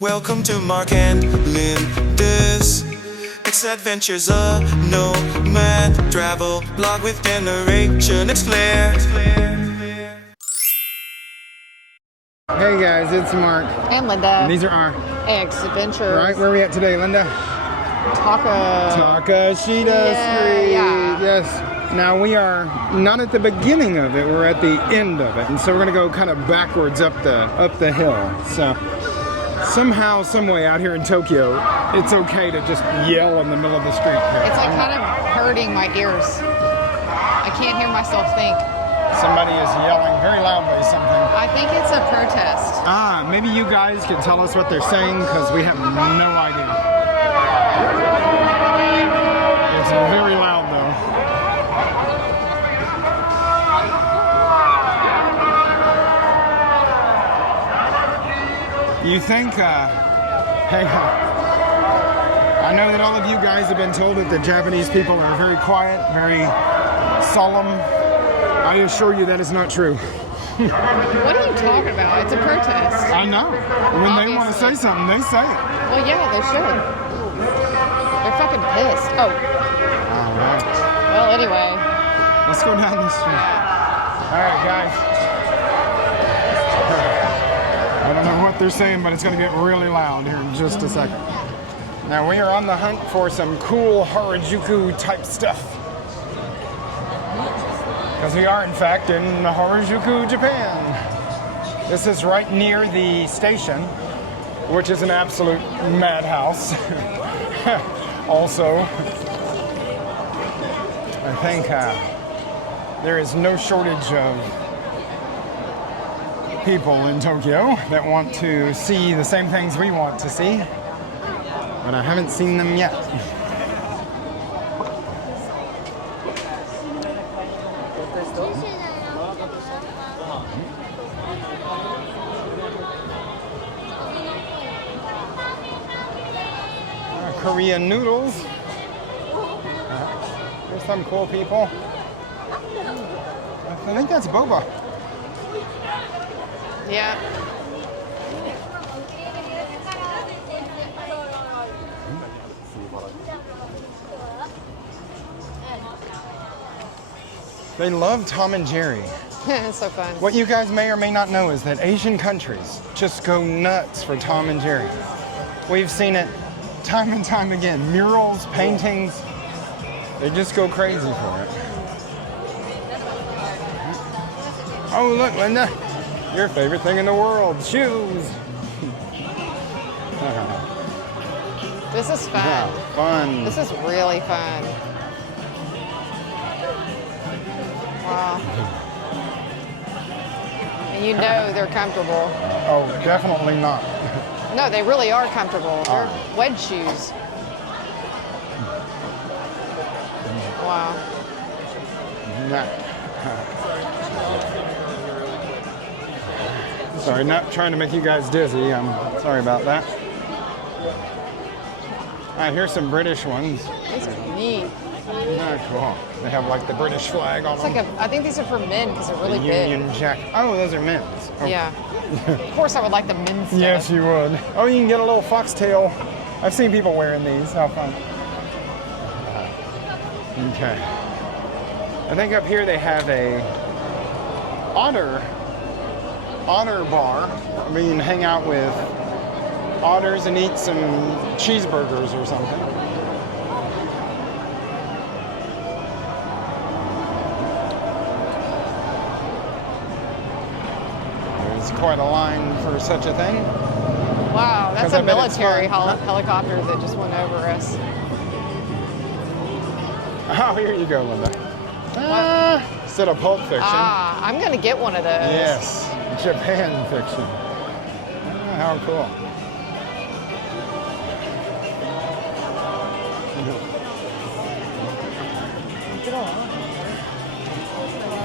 Welcome to Mark and Linda's Adventures, a nomad travel blog with generation. It's Claire. Hey guys, it's Mark. And Linda. And these are our Adventures. Right, where are we at today, Linda? Takeshita Street. Yeah. Yes. Now we are not at the beginning of it, we're at the end of it. And so we're gonna go kind of backwards up the hill. So somehow, some way out here in Tokyo, it's okay to just yell in the middle of the street here. It's like kind of hurting my ears. I can't hear myself think. Somebody is yelling very loudly something. I think it's a protest. Maybe you guys can tell us what they're saying because we have no idea. It's very loud though. You think, hey, I know that all of you guys have been told that the Japanese people are very quiet, very solemn. I assure you that is not true. What are you talking about? It's a protest. I know. When they want to say something, they say it. Well, yeah, they should. They're fucking pissed. Oh. All right. Well, anyway. Let's go down the street. All right, guys. I don't know what they're saying, but it's going to get really loud here in just a second. Now, we are on the hunt for some cool Harajuku type stuff. Because we are, in fact, in Harajuku, Japan. This is right near the station, which is an absolute madhouse. Also, I think there is no shortage of people in Tokyo that want to see the same things we want to see, but I haven't seen them yet. Korean noodles. There's some cool people. I think that's boba. Yeah. They love Tom and Jerry. It's so fun. What you guys may or may not know is that Asian countries just go nuts for Tom and Jerry. We've seen it time and time again. Murals, paintings, they just go crazy for it. Oh, look, Linda, your favorite thing in the world, shoes. This is fun. Yeah, fun. This is really fun. Wow. And you know they're comfortable. Oh, definitely not. No, they really are comfortable. They're wedge shoes. Wow. Sorry, not trying to make you guys dizzy. I'm sorry about that. All right, here's some British ones. These are neat. Cool. They have like the British flag on them. I think these are for men because they're really the big. Union Jack. Oh, those are men's. Oh. Yeah. Of course, I would like the men's stuff. Yes, you would. Oh, you can get a little foxtail. I've seen people wearing these. How fun. Okay. I think up here they have a otter bar. I mean, hang out with otters and eat some cheeseburgers or something. There's quite a line for such a thing. Wow, that's a military helicopter that just went over us. Oh, here you go, Linda. Instead of Pulp Fiction. I'm going to get one of those. Yes, Japan fiction. How cool.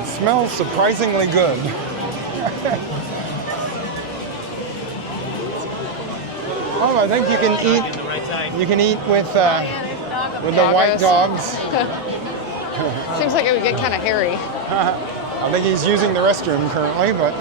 It smells surprisingly good. Oh, I think you can eat with the white dogs. Seems like it would get kind of hairy. I think he's using the restroom currently, but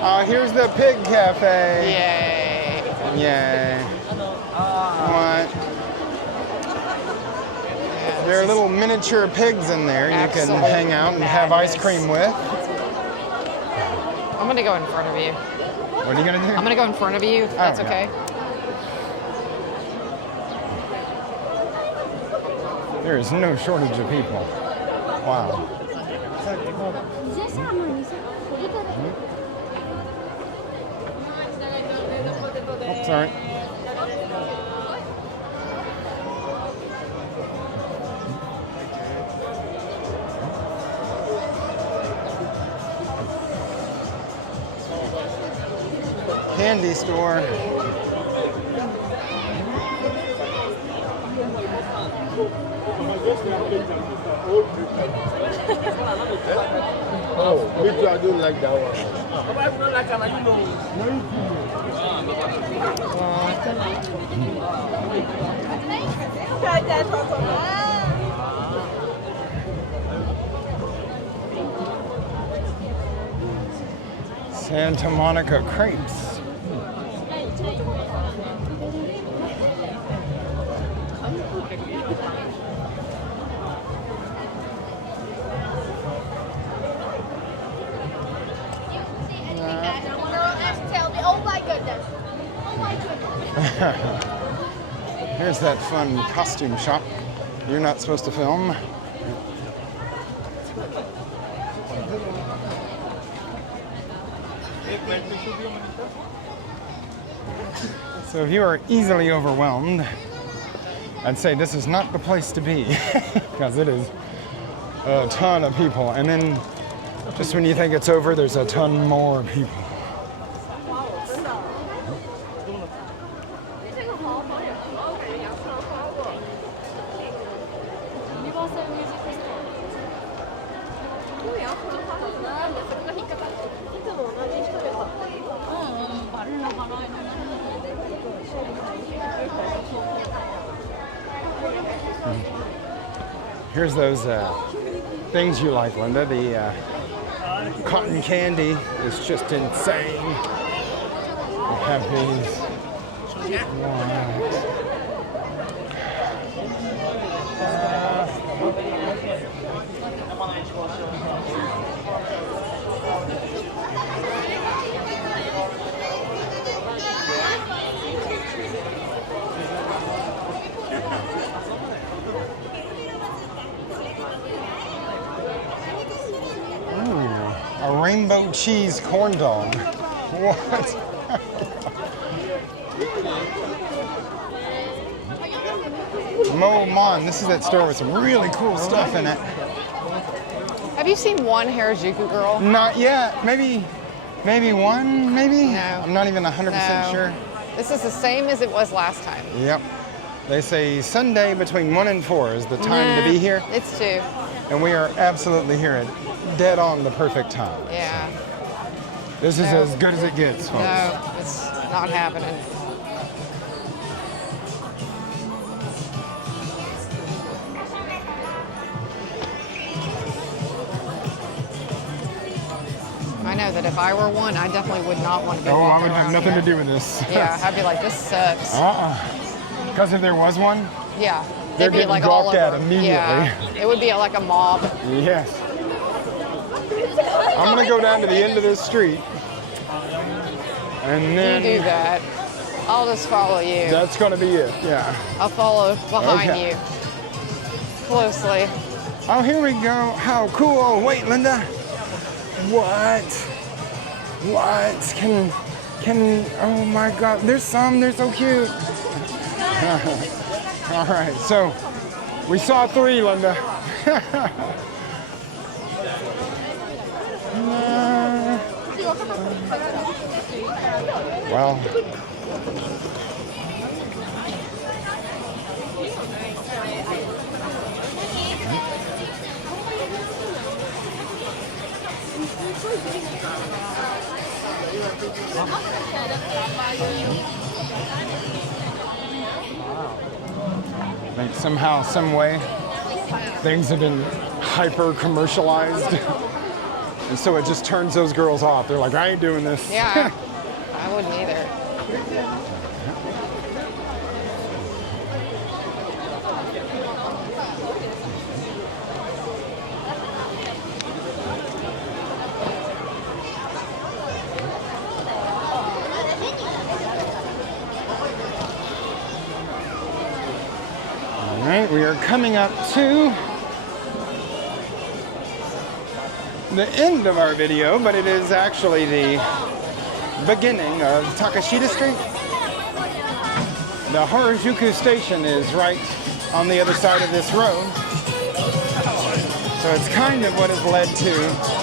Here's the pig cafe. Yay. Yay. What? Yeah, There are little miniature pigs in there you can hang out and have ice cream with. I'm gonna go in front of you. What are you gonna do? I'm gonna go in front of you, if that's yeah. okay. There is no shortage of people. Wow. Oh, sorry. Candy store. Oh, me too, I don't like that one. Santa Monica crepes. Oh my goodness. Oh my goodness. Here's that fun costume shop. You're not supposed to film. So if you are easily overwhelmed, I'd say this is not the place to be because it is a ton of people. And then just when you think it's over, there's a ton more people. Here's those things you like, Linda. The cotton candy is just insane. We have these. A rainbow cheese corn dog. What? Mo Mon, this is that store with some really cool stuff in it. Have you seen one Harajuku girl? Not yet. Maybe one, maybe? No. I'm not even 100% sure. This is the same as it was last time. Yep. They say Sunday between 1 and 4 is the time to be here. It's 2. And we are absolutely here at dead on the perfect time. Yeah. This is as good as it gets, folks. No, it's not happening. I know that if I were one, I definitely would not want to be Oh, I walking would have around nothing here. to do with this. Yeah, I'd be like, this sucks. Because if there was one, Yeah. they're They'd be getting like all gawked at over. immediately. Yeah. It would be like a mob. yes. I'm going to go down to the end of this street. And then You do that. I'll just follow you. that's going to be it, yeah. I'll follow behind Okay. you closely. Oh, here we go. How cool. Oh, wait, Linda. What? What? Oh my God. There's some. They're so cute. All right. So we saw 3, Linda. Well. Like somehow, some way, things have been hyper commercialized. And so it just turns those girls off. They're like, I ain't doing this. Yeah, I wouldn't either. All right, we are coming up to the end of our video, but it is actually the beginning of Takeshita Street. The Harajuku station is right on the other side of this road. So it's kind of what has led to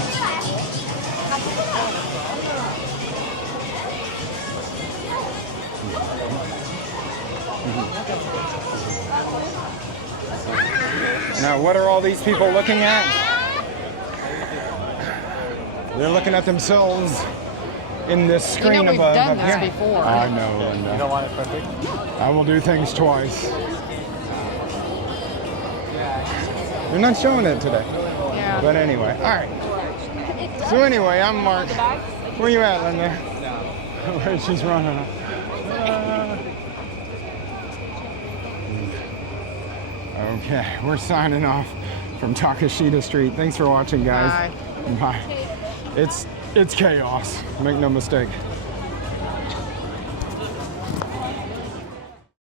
Now, what are all these people looking at? They're looking at themselves in this screen we've above. done up this here. before. I know, Linda. You don't want it perfect? I will do things twice. They're not showing it today. Yeah. But anyway, all right. So anyway, I'm Mark. Where you at, Linda? Where she's running. Okay, we're signing off from Takeshita Street. Thanks for watching, guys. Bye. Bye. It's chaos. Make no mistake.